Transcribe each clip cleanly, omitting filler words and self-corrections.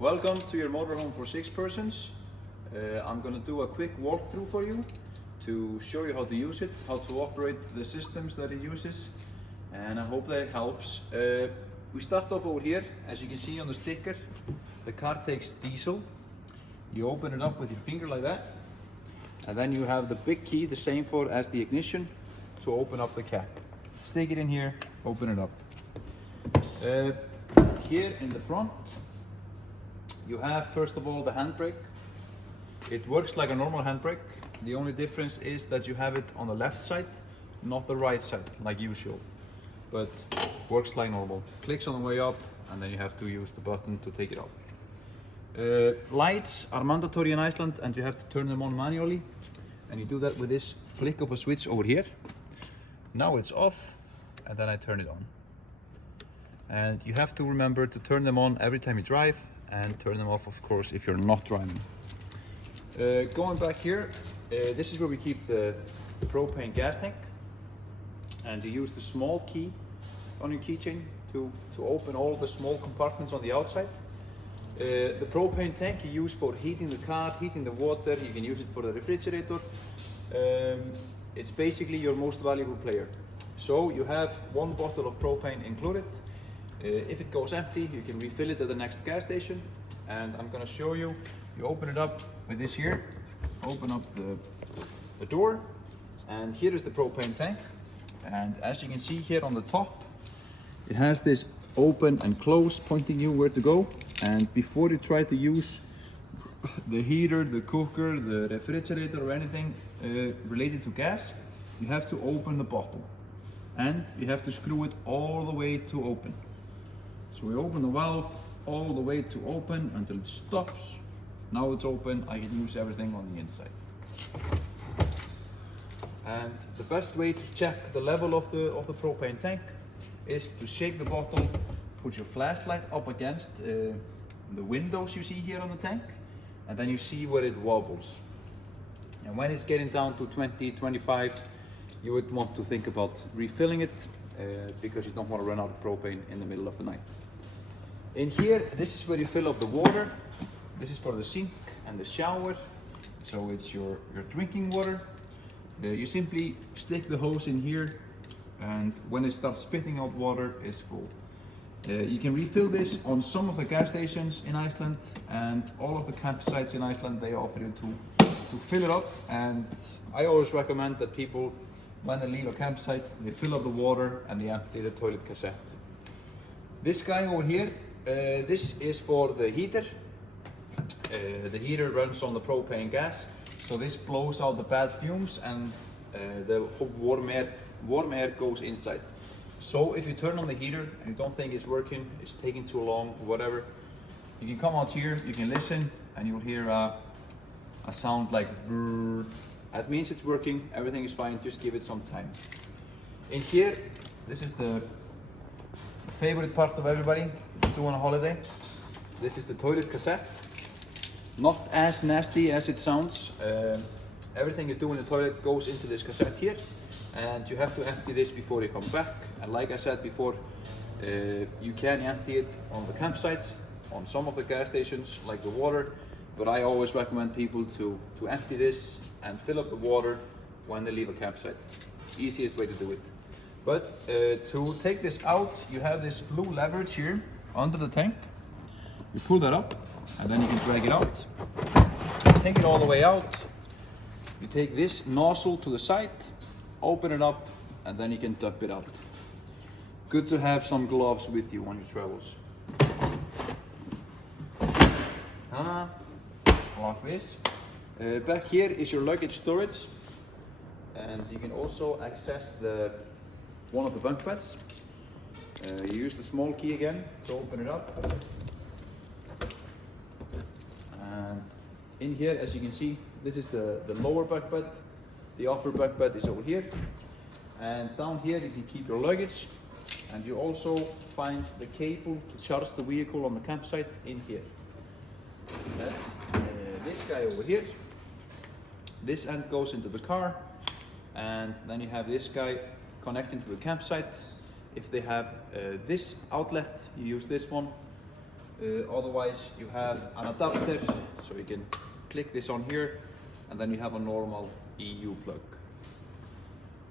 Welcome to your motorhome for 6 persons. I'm going to do a quick walkthrough for you to show you how to use it, how to operate the systems that it uses, and I hope that it helps. We start off over here. As you can see on the sticker, the car takes diesel. You open it up with your finger like that, and then you have the big key, the same for as the ignition, to open up the cap. Stick it in here, open it up. Here in the front, you have first of all the handbrake. It works like a normal handbrake. The only difference is that you have it on the left side, not the right side like usual, but works like normal. Clicks on the way up, and then you have to use the button to take it off. Lights are mandatory in Iceland, and you have to turn them on manually, and you do that with this flick of a switch over here. Now it's off, and then I turn it on. And you have to remember to turn them on every time you drive, and turn them off, of course, if you're not driving. Going back here, this is where we keep the propane gas tank, and you use the small key on your keychain to open all the small compartments on the outside. The propane tank you use for heating the car, heating the water. You can use it for the refrigerator. It's basically your most valuable player. So you have one bottle of propane included. If it goes empty, you can refill it at the next gas station, and I'm going to show you. You open it up with this here, open up the door, and here is the propane tank. And as you can see here on the top, it has this open and close pointing you where to go. And before you try to use the heater, the cooker, the refrigerator, or anything related to gas, you have to open the bottle, and you have to screw it all the way to open. So we open the valve all the way to open until it stops. Now it's open, I can use everything on the inside. And the best way to check the level of the propane tank is to shake the bottle, put your flashlight up against the windows you see here on the tank, and then you see where it wobbles. And when it's getting down to 20, 25, you would want to think about refilling it, because you don't want to run out of propane in the middle of the night. In here, this is where you fill up the water. This is for the sink and the shower, so it's your drinking water. You simply stick the hose in here, and when it starts spitting out water, it's full. You can refill this on some of the gas stations in Iceland, and all of the campsites in Iceland, they offer you to fill it up. And I always recommend that people, when they leave a campsite, they fill up the water and they empty the toilet cassette. This guy over here, this is for the heater. The heater runs on the propane gas, so this blows out the bad fumes, and the warm air goes inside. So if you turn on the heater and you don't think it's working, it's taking too long, whatever, you can come out here, you can listen, and you'll hear a sound like brrr. That means it's working, everything is fine, just give it some time. In here, this is the favorite part of everybody doing a holiday. This is the toilet cassette. Not as nasty as it sounds. Everything you do in the toilet goes into this cassette here, and you have to empty this before you come back. And like I said before, you can empty it on the campsites, on some of the gas stations, like the water, but I always recommend people to empty this and fill up the water when they leave a campsite. Easiest way to do it. But to take this out, you have this blue leverage here under the tank. You pull that up, and then you can drag it out. Take it all the way out. You take this nozzle to the side, open it up, and then you can dump it out. Good to have some gloves with you on your travels. Like this. Back here is your luggage storage, and you can also access one of the bunk beds. You use the small key again to open it up. And in here, as you can see, this is the lower bunk bed. The upper bunk bed is over here. And down here you can keep your luggage, and you also find the cable to charge the vehicle on the campsite in here. That's this guy over here. This end goes into the car, and then you have this guy connecting to the campsite. If they have this outlet, you use this one. Otherwise you have an adapter, so you can click this on here and then you have a normal EU plug.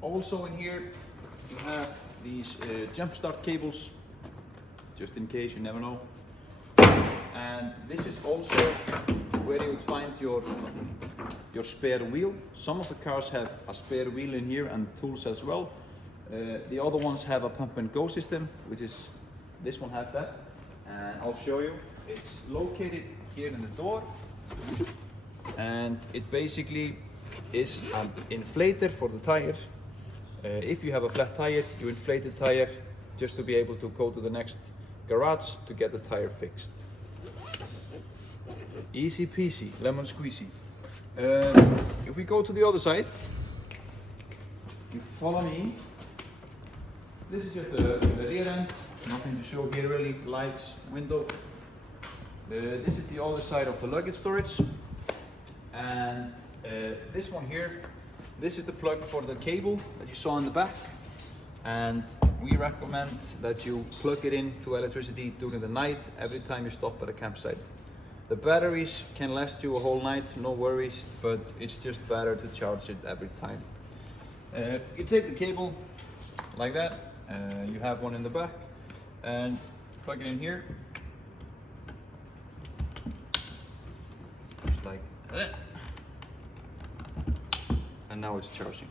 Also in here you have these jump start cables, just in case, you never know. And this is also where you would find your spare wheel. Some of the cars have a spare wheel in here and tools as well. The other ones have a pump and go system, which is, this one has that. And I'll show you. It's located here in the door. And it basically is an inflator for the tire. If you have a flat tire, you inflate the tire just to be able to go to the next garage to get the tire fixed. Easy peasy, lemon squeezy. If we go to the other side, you follow me. This is just the rear end, nothing to show here really, lights, window. This is the other side of the luggage storage. And this one here, this is the plug for the cable that you saw in the back. And we recommend that you plug it into electricity during the night every time you stop at a campsite. The batteries can last you a whole night, no worries, but it's just better to charge it every time. You take the cable like that, you have one in the back, and plug it in here. Just like that. And now it's charging.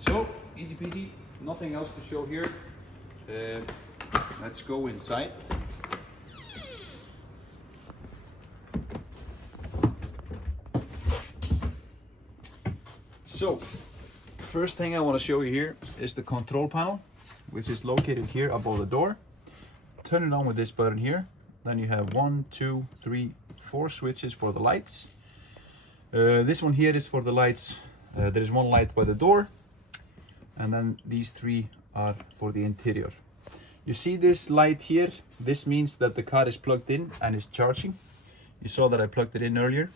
So, easy peasy, nothing else to show here. Let's go inside. So, first thing I want to show you here is the control panel, which is located here above the door. Turn it on with this button here. Then you have 1, 2, 3, 4 switches for the lights. This one here is for the lights. There is one light by the door, and then these 3 are for the interior. You see this light here? This means that the car is plugged in and is charging. You saw that I plugged it in earlier.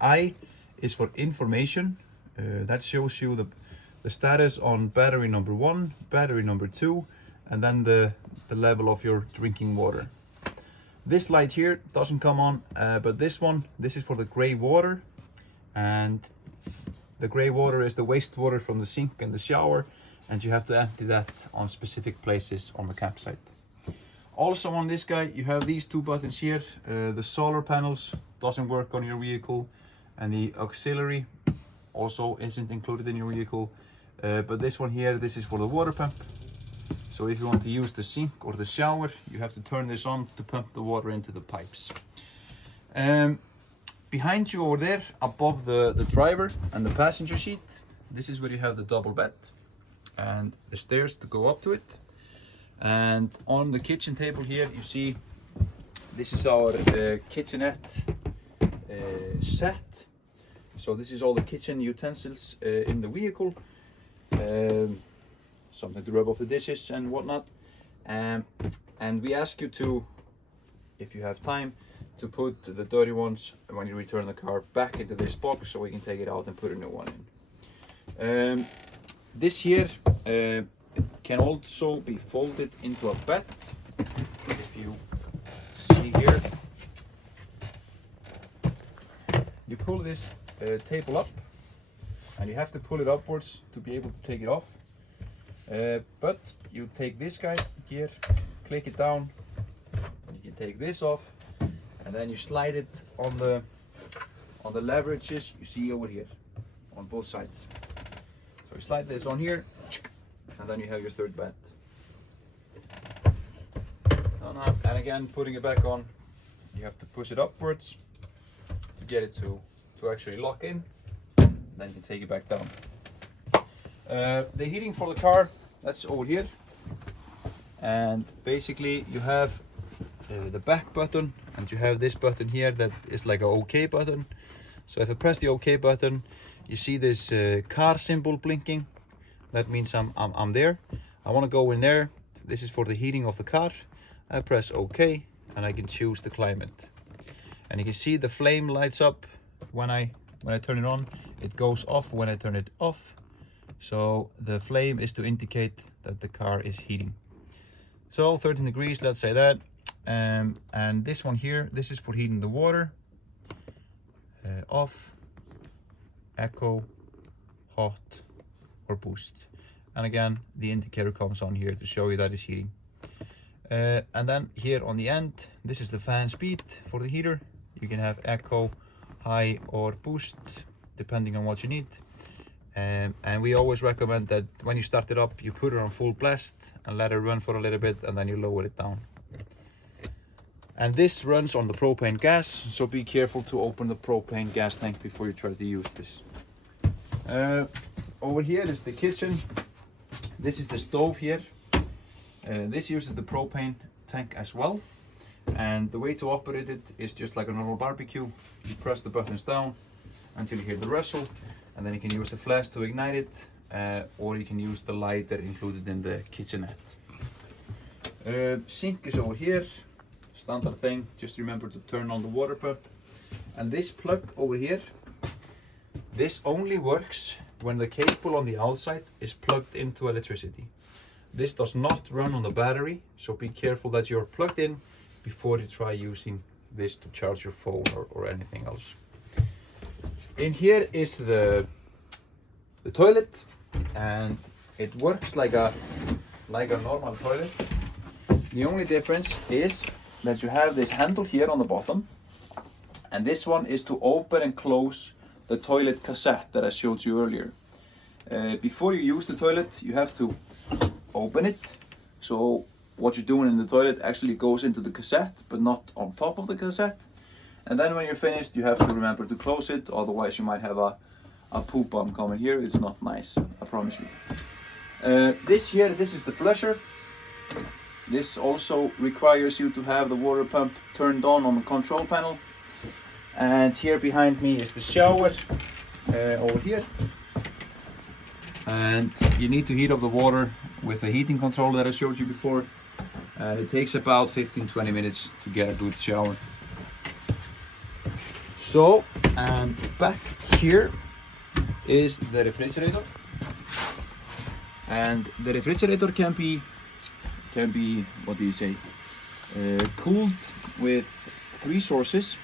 I is for information. That shows you the status on battery number 1, battery number 2, and then the level of your drinking water. This light here doesn't come on, but this is for the gray water, and the gray water is the wastewater from the sink and the shower, and you have to empty that on specific places on the campsite. Also on this guy you have these 2 buttons here. The solar panels doesn't work on your vehicle, and the auxiliary also isn't included in your vehicle. But this one here, this is for the water pump. So if you want to use the sink or the shower, you have to turn this on to pump the water into the pipes. Behind you over there, above the driver and the passenger seat, this is where you have the double bed and the stairs to go up to it. And on the kitchen table here, you see this is our kitchenette set. So this is all the kitchen utensils in the vehicle. Something to rub off the dishes and whatnot. And we ask you to, if you have time, to put the dirty ones when you return the car back into this box so we can take it out and put a new one in. This here can also be folded into a bed. If you see here, you pull this table up, and you have to pull it upwards to be able to take it off. But you take this guy here, click it down, and you can take this off, and then you slide it on the leverages you see over here on both sides. So you slide this on here, and then you have your third bed. And again, putting it back on, you have to push it upwards to get it to actually lock in. Then you can take it back down. The heating for the car, that's over here. And basically you have the back button, and you have this button here that is like an OK button. So if I press the OK button, you see this car symbol blinking. That means I'm there. I want to go in there. This is for the heating of the car. I press OK, and I can choose the climate. And you can see the flame lights up when I turn it on. It goes off when I turn it off. So the flame is to indicate that the car is heating. So 13 degrees, let's say that. And this one here, this is for heating the water. Off, echo, hot, or boost. And again, the indicator comes on here to show you that it's heating. And then here on the end, this is the fan speed for the heater. You can have echo, high, or boost, depending on what you need. And we always recommend that when you start it up, you put it on full blast and let it run for a little bit, and then you lower it down. And this runs on the propane gas, so be careful to open the propane gas tank before you try to use this. Over here is the kitchen. This is the stove here. This uses the propane tank as well. And the way to operate it is just like a normal barbecue. You press the buttons down until you hear the rustle, and then you can use the flash to ignite it, or you can use the lighter included in the kitchenette. Sink is over here. Standard thing, just remember to turn on the water pump. And this plug over here, this only works when the cable on the outside is plugged into electricity. This does not run on the battery, so be careful that you're plugged in before you try using this to charge your phone or anything else. In here is the toilet, and it works like a normal toilet. The only difference is that you have this handle here on the bottom, and this one is to open and close the toilet cassette that I showed you earlier. Before you use the toilet, you have to open it, so what you're doing in the toilet actually goes into the cassette, but not on top of the cassette. And then when you're finished, you have to remember to close it, otherwise you might have a poop bomb coming here. It's not nice, I promise you. This is the flusher. This also requires you to have the water pump turned on the control panel. And here behind me is the shower over here. And you need to heat up the water with the heating control that I showed you before. And it takes about 15-20 minutes to get a good shower. So, and back here is the refrigerator. And the refrigerator can be, what do you say, cooled with 3 sources: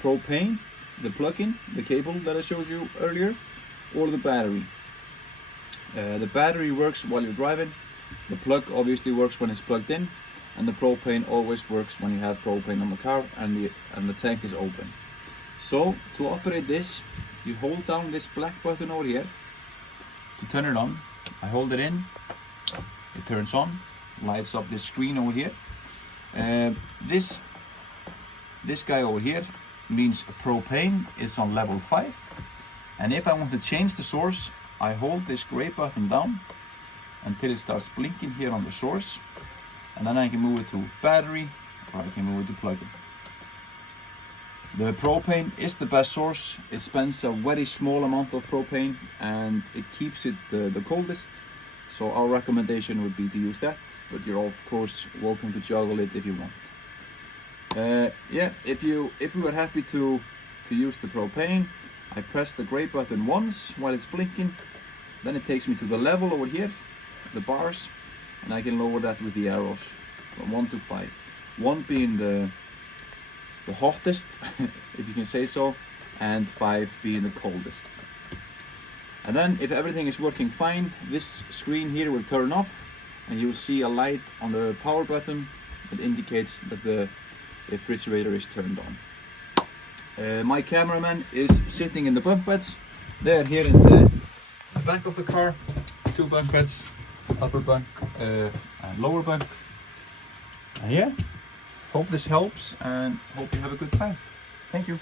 propane, the plug-in, the cable that I showed you earlier, or the battery. The battery works while you're driving, the plug obviously works when it's plugged in, and the propane always works when you have propane on the car and the tank is open. So to operate this, you hold down this black button over here to turn it on. I hold it in, it turns on, lights up this screen over here. This guy over here means propane is on level 5. And if I want to change the source, I hold this gray button down until it starts blinking here on the source. And then I can move it to battery, or I can move it to plug-in. The propane is the best source. It spends a very small amount of propane and it keeps it the coldest. So our recommendation would be to use that, but you're of course welcome to juggle it if you want. Yeah, if you were happy to use the propane, I press the gray button once while it's blinking. Then it takes me to the level over here, the bars, and I can lower that with the arrows from 1 to 5. 1 being the hottest, if you can say so, and 5 being the coldest. And then if everything is working fine, this screen here will turn off and you will see a light on the power button that indicates that the refrigerator is turned on. My cameraman is sitting in the bunk beds. They're here in the back of the car. 2 bunk beds, upper bunk and lower bunk. And yeah, hope this helps and hope you have a good time. Thank you.